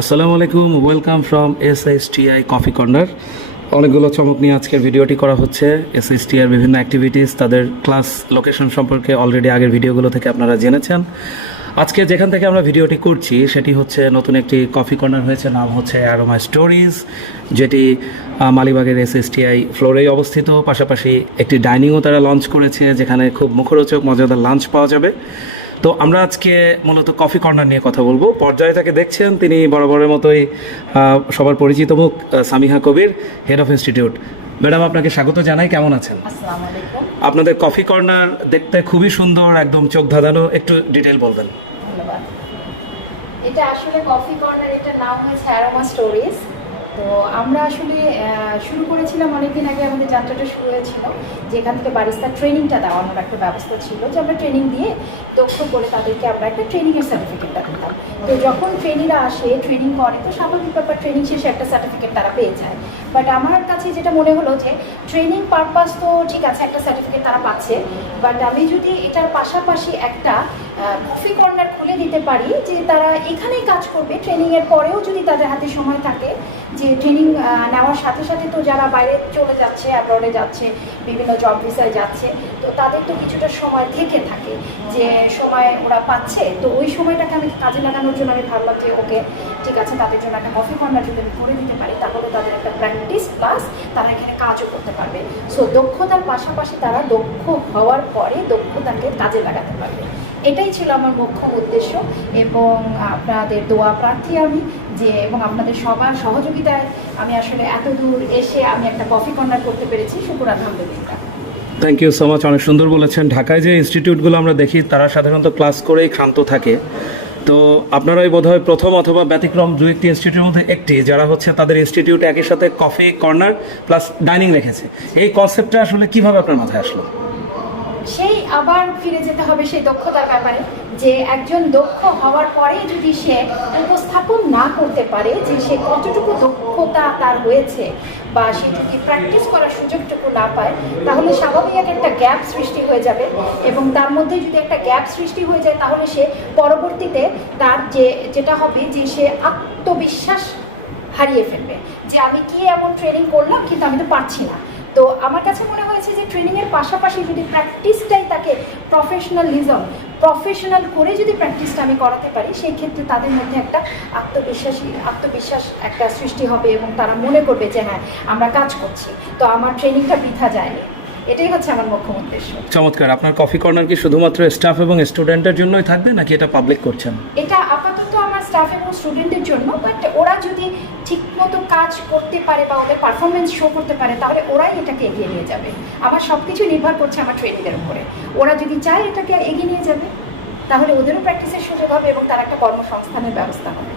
আসসালামু আলাইকুম welcome from S S TI coffee corner অনেকগুলো চমক নিয়ে আজকের ভিডিওটি করা হচ্ছে। এস এস টিআর বিভিন্ন অ্যাক্টিভিটিস তাদের ক্লাস লোকেশন সম্পর্কে অলরেডি আগের ভিডিওগুলো থেকে আপনারা জেনেছেন। আজকে যেখান থেকে আমরা ভিডিওটি করছি, সেটি হচ্ছে নতুন একটি কফি কর্নার হয়েছে, নাম হচ্ছে অ্যারোমা স্টোরিজ যেটি মালিবাগের এস এস টিআই ফ্লোরেই অবস্থিত। পাশাপাশি একটি ডাইনিংও তারা লঞ্চ করেছে, যেখানে খুব মুখরোচক, মজাদার লাঞ্চ পাওয়া যাবে। তো আমরা আজকে মূলত কফি কর্নার নিয়ে কথা বলব। পর্যায়ে তাকে দেখছেন তিনি বরাবরের মতোই সবার পরিচিত মুখ Samiha Kabir head of institute madam আপনাকে স্বাগত জানাই কেমন আছেন? আপনাদের কফি কর্নার দেখতে খুবই সুন্দর একদম চোখ ধাঁধানো একটু ডিটেল বলবেন। ধন্যবাদ। এটা আসলে কফি কর্নার এটা নাম হয়েছে অ্যারোমা স্টোরিজ তো আমরা আসলে শুরু করেছিলাম অনেকদিন আগে আমাদের যাত্রাটা শুরু হয়েছিল, যেখান থেকে বারিস্তার ট্রেনিংটা দেওয়ানোর একটা ব্যবস্থা ছিল যে আমরা ট্রেনিং দিয়ে দক্ষ করে তাদেরকে আমরা একটা ট্রেনিংয়ের সার্টিফিকেটটা দিতাম তো যখন ট্রেনিংরা আসে ট্রেনিং করে, তো স্বাভাবিক ব্যাপার ট্রেনিং শেষে একটা সার্টিফিকেট তারা পেয়ে যায়। বাট আমার কাছে যেটা মনে হলো যে ট্রেনিং পারপাস তো ঠিক আছে, একটা সার্টিফিকেট তারা পাচ্ছে বাট আমি যদি এটার পাশাপাশি একটা কফি কর্নার খুলে দিতে পারি যে তারা এখানেই কাজ করবে ট্রেনিংয়ের পরেও যদি তাদের হাতে সময় থাকে যে ট্রেনিং নেওয়ার সাথে সাথে তো যারা বাইরে চলে যাচ্ছে অ্যাব্রডে যাচ্ছে, বিভিন্ন জব ভিসায় যাচ্ছে, তো তাদের তো কিছুটা সময় থেকে থাকে যে সময় ওরা পাচ্ছে। তো ওই সময়টাকে আমি কাজে লাগানোর জন্য আমি ভাবলাম যে, ওকে, ঠিক আছে, তাদের জন্য একটা কফি কর্নার যদি আমি করে দিতে পারি, তাহলে তাদের একটা প্র্যাকটিস প্লাস তারা এখানে কাজও করতে পারবে। সো দক্ষতার পাশাপাশি তারা দক্ষ হওয়ার পরে দক্ষতাকে কাজে লাগাতে পারবে। এটাই ছিল আমার মুখ্য উদ্দেশ্য এবং আপনাদের দোয়া প্রার্থী আমি। যে, এবং আপনাদের সবার সহযোগিতায় আমি আসলে এত দূর এসে আমি একটা কফি কর্নার করতে পেরেছি। শুকুর আলহামদুলিল্লাহ। থ্যাংক ইউ সো মাচ অনেক সুন্দর বলেছেন। ঢাকায় যে ইনস্টিটিউটগুলো আমরা দেখি, তারা সাধারণত ক্লাস করেই ক্ষান্ত থাকে। তো আপনারাই বোধহয় প্রথম অথবা ব্যতিক্রম দু একটি ইনস্টিটিউটের মধ্যে একটি, যারা হচ্ছে তাদের ইনস্টিটিউট একই সাথে কফি কর্নার প্লাস ডাইনিং রেখেছে। এই কনসেপ্টটা আসলে কীভাবে আপনার মাথায় আসলো? আবার ফিরে যেতে হবে সেই দক্ষতার ব্যাপারে, যে একজন দক্ষ হওয়ার পরে যদি সে উপস্থাপন না করতে পারে, যে সে কতটুকু দক্ষতা তার হয়েছে বা সে যদি প্র্যাকটিস করার সুযোগটুকু না পায়, তাহলে স্বাভাবিক একটা গ্যাপ সৃষ্টি হয়ে যাবে এবং তার মধ্যে যদি একটা গ্যাপ সৃষ্টি হয়ে যায়, তাহলে সে পরবর্তীতে তার যে, যেটা হবে যে সে আত্মবিশ্বাস হারিয়ে ফেলবে। যে আমি কি এমন ট্রেনিং করলাম, কিন্তু আমি তো পারছি না। তো আমার কাছে মনে হয়েছে যে ট্রেনিংয়ের পাশাপাশি যদি প্র্যাকটিসটাই তাকে প্রফেশনালিজম প্রফেশনাল করে যদি প্র্যাকটিসটা আমি করাতে পারি সেই ক্ষেত্রে তাদের মধ্যে একটা আত্মবিশ্বাসী আত্মবিশ্বাস একটা সৃষ্টি হবে এবং তারা মনে করবে যে হ্যাঁ আমরা কাজ করছি। তো আমার ট্রেনিংটা বৃথা যায়নি। এটাই হচ্ছে আমার মুখ্য উদ্দেশ্য। চমৎকার। আপনার কফি কর্নার কি শুধুমাত্র স্টাফ এবং স্টুডেন্টের জন্যই থাকবে নাকি এটা পাবলিক করছেন? এটা স্টাফ এবং স্টুডেন্টের জন্য বাট ওরা যদি ঠিকমতো কাজ করতে পারে বা ওদের পারফরমেন্স শো করতে পারে তাহলে ওরাই এটাকে এগিয়ে নিয়ে যাবে। আমার সব কিছু নির্ভর করছে আমার ট্রেনিংয়ের উপরে। ওরা যদি চায় এটাকে এগিয়ে নিয়ে যাবে তাহলে ওদেরও প্র্যাকটিসের সুযোগ হবে এবং তার একটা কর্মসংস্থানের ব্যবস্থা হবে।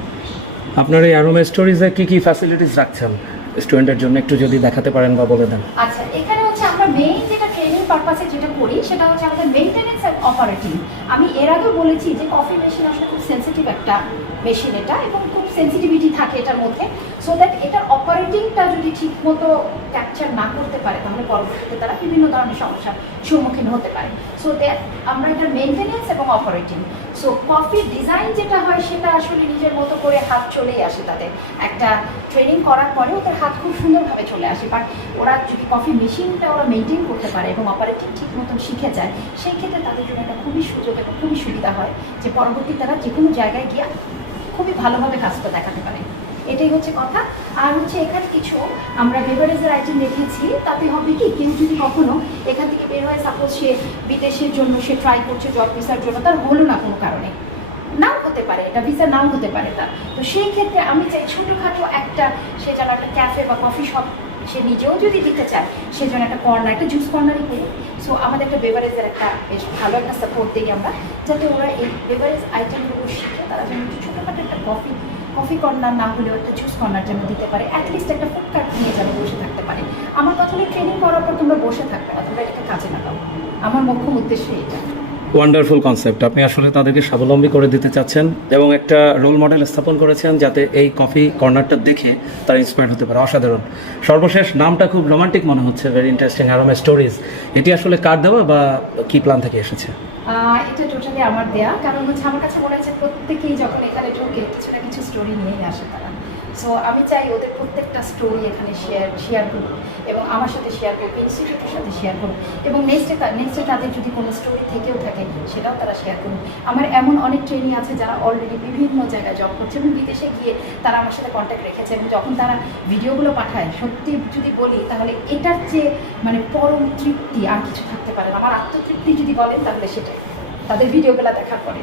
আপনার এই অ্যারোমা স্টোরিজে কি কি ফ্যাসিলিটিস রাখছেন স্টুডেন্টের জন্য? একটু যদি দেখাতে পারেন বা বলে দেন। আচ্ছা এখানে হচ্ছে আমরা মেইন যেটা ট্রেনিং পারপাসে যেটা করি, সেটা হচ্ছে আমাদের মেইনটেনেন্স অ্যান্ড অপারেটিং আমি এর আগেও বলেছি যে কফি মেশিন আসলে খুব সেন্সিটিভ একটা মেশিন এটা এবং খুব সেন্সিটিভিটি থাকে এটার মধ্যে। সো দ্যাট এটার অপারেটিংটা যদি ঠিকমতো ক্যাপচার না করতে পারে, তাহলে পরবর্তীতে তারা বিভিন্ন ধরনের সমস্যার সম্মুখীন হতে পারে। সো দ্যাট আমরা এটার মেনটেনেন্স এবং অপারেটিং সো কফি ডিজাইন যেটা হয়, সেটা আসলে নিজের মতো করে হাত চলেই আসে তাদের। একটা ট্রেনিং করার পরে ওদের হাত খুব সুন্দরভাবে চলে আসে। বাট ওরা যদি কফি মেশিনটা ওরা মেনটেন করতে পারে এবং অপারেটিং ঠিক মতন শিখে যায়, সেই ক্ষেত্রে তাদের জন্য একটা খুবই সুযোগ এবং খুবই সুবিধা হয় যে পরবর্তী তারা যে কোনো জায়গায় গিয়ে খুবই ভালোভাবে কাজটা দেখাতে পারে। এটাই হচ্ছে কথা। আর হচ্ছে এখানে কিছু আমরা বেভারেজের আইটেম রেখেছি তাতে হবে কি, কেউ যদি কখনো এখান থেকে বের হয় সাপোজ সে বিদেশের জন্য সে ট্রাই করছে জব ভিসার জন্য, তার হলো না কোনো কারণে। নাও হতে পারে, এটা ভিসা নাও হতে পারে তার। তো সেই ক্ষেত্রে আমি চাই ছোটোখাটো একটা, সে যেন একটা ক্যাফে বা কফি শপ সে নিজেও যদি দিতে চায়, সেজন্য একটা কর্নার একটা জুস কর্নারই করি। সো আমাদের একটা বেভারেজের একটা বেশ ভালো একটা সাপোর্ট দিই আমরা, যাতে ওরা এই বেভারেজ আইটেমগুলো শিখে তারা যেন ছোটোখাটো একটা কফি কফি কর্নার না হলেও একটা জুস কর্নার যেন দিতে পারে অ্যাটলিস্ট একটা ফুড কার্ট নিয়ে যেন বসে থাকতে পারে। আমার কথা ট্রেনিং করার পর তোমরা বসে থাকবে না তোমরা এটাকে কাজে লাগাও। আমার মুখ্য উদ্দেশ্য এটা ওয়ান্ডারফুল কনসেপ্ট আপনি আসলে তাদেরকে স্বাবলম্বী করে দিতে চাচ্ছেন এবং একটা রোল মডেল স্থাপন করেছেন যাতে এই কফি কর্নারটা দেখে তারা ইন্সপায়ার হতে পারে। অসাধারণ। সর্বশেষ নামটা খুব রোমান্টিক মনে হচ্ছে ভেরি ইন্টারেস্টিং আরামা স্টোরিজ এটি আসলে কার দেওয়া বা কি প্ল্যান থেকে এসেছে? এটা টোটালি আমার দেয়া। কারণ হচ্ছে আমার কাছে মনে হচ্ছে প্রত্যেকেই যখন এখানে ঢোকে কিছু না কিছু স্টোরি নিয়েই আসে তারা। সো আমি চাই ওদের প্রত্যেকটা স্টোরি এখানে শেয়ার শেয়ার করুক এবং আমার সাথে শেয়ার করুক ইনস্টিটিউটের সাথে শেয়ার করুক এবং নেক্সটে নেক্সটে তাদের যদি কোনো স্টোরি থেকেও থাকে, সেটাও তারা শেয়ার করুক। আমার এমন অনেক ট্রেনিং আছে যারা অলরেডি বিভিন্ন জায়গায় জব করছে এবং বিদেশে গিয়ে তারা আমার সাথে কন্ট্যাক্ট রেখেছে এবং যখন তারা ভিডিওগুলো পাঠায়, সত্যি যদি বলি, তাহলে এটার যে মানে পরম তৃপ্তি আর কিছু থাকতে পারে না। আমার আত্মতৃপ্তি যদি বলেন, তাহলে সেটাই। তাদের ভিডিওগুলো দেখার পরে।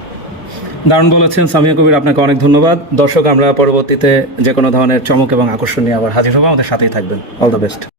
দারুণ বলেছেন সামিয়া কবির, আপনাকে অনেক ধন্যবাদ। দর্শক, আমরা পরবর্তীতে যে কোনো ধরনের চমক এবং আকর্ষণ নিয়ে আবার হাজির হব। আমাদের সাথেই থাকবেন। All the best